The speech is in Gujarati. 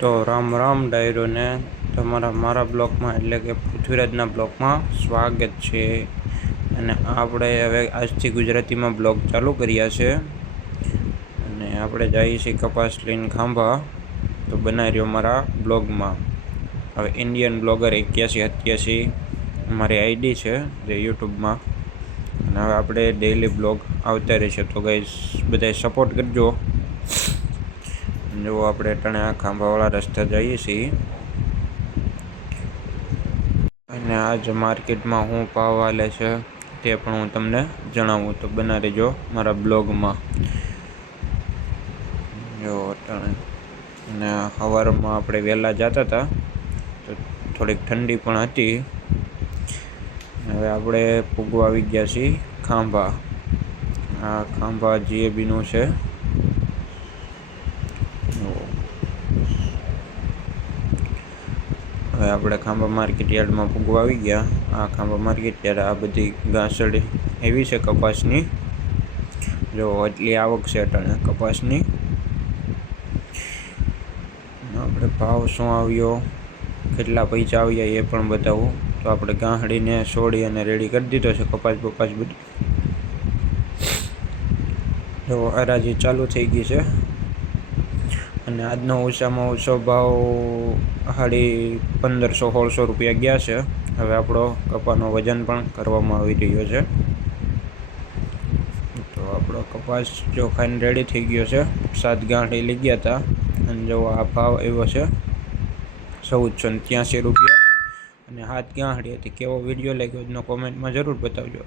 તો રામ રામ ડાયરોને તમારા મારા બ્લોગમાં એટલે કે પૃથ્વીરાજના બ્લોગમાં સ્વાગત છે. અને આપણે હવે આજથી ગુજરાતીમાં બ્લોગ ચાલુ કર્યા છે અને આપણે જઈએ છીએ કપાસ લઈને ખાંભા. તો બનાવી રહ્યો મારા બ્લોગમાં. હવે ઇન્ડિયન બ્લોગર 8187 મારી આઈડી છે જે યુટ્યુબમાં. અને હવે આપણે ડેઈલી બ્લોગ આવતા રહેશે. તો ગાઈસ બધાય સપોર્ટ કરજો. જો આપણે ટણે આ ખાંભાવાળા રસ્તા જઈએ છીએ અને આજ માર્કેટમાં શું ભાવ હાલે છે તે પણ હું તમને જણાવું. તો બના રહેજો મારા બ્લોગમાં. જો અટાણે અને સવારમાં આપણે વહેલા જતા હતા તો થોડીક ઠંડી પણ હતી. હવે આપણે પૂગવા આવી ગયા છીએ ખાંભા. આ ખાંભા જીએબીનું છે. હવે આપણે ખાંભા માર્કેટ યાર્ડમાં પૂગવા આવી ગયા. આ ખાંભા માર્કેટ યાર્ડ, આ બધી ઘાસડી એવી છે કપાસની. જો એટલી આવક છે અટાણે કપાસની. આપણે ભાવ શું આવ્યો, કેટલા પૈસા આવ્યા એ પણ બતાવું. તો આપણે ગાંહડીને છોડી અને રેડી કરી દીધો છે કપાસ બપાસ બધું. જો હરાજી ચાલુ થઈ ગઈ છે અને આજનો ઓછામાં ઓછો ભાવ 1500-1600 રૂપિયા ગયા છે. હવે આપણો કપાસનો વજન પણ કરવામાં આવી રહ્યો છે. તો આપણો કપાસ જો ખાઈને રેડી થઈ ગયો છે. 7 ગાંઠી લઈ ગયા હતા અને જો આ ભાવ આવ્યો છે 1483 રૂપિયા અને 7 ગાંઠી હતી. કેવો વિડીયો લાગ્યો એનો કોમેન્ટમાં જરૂર બતાવજો.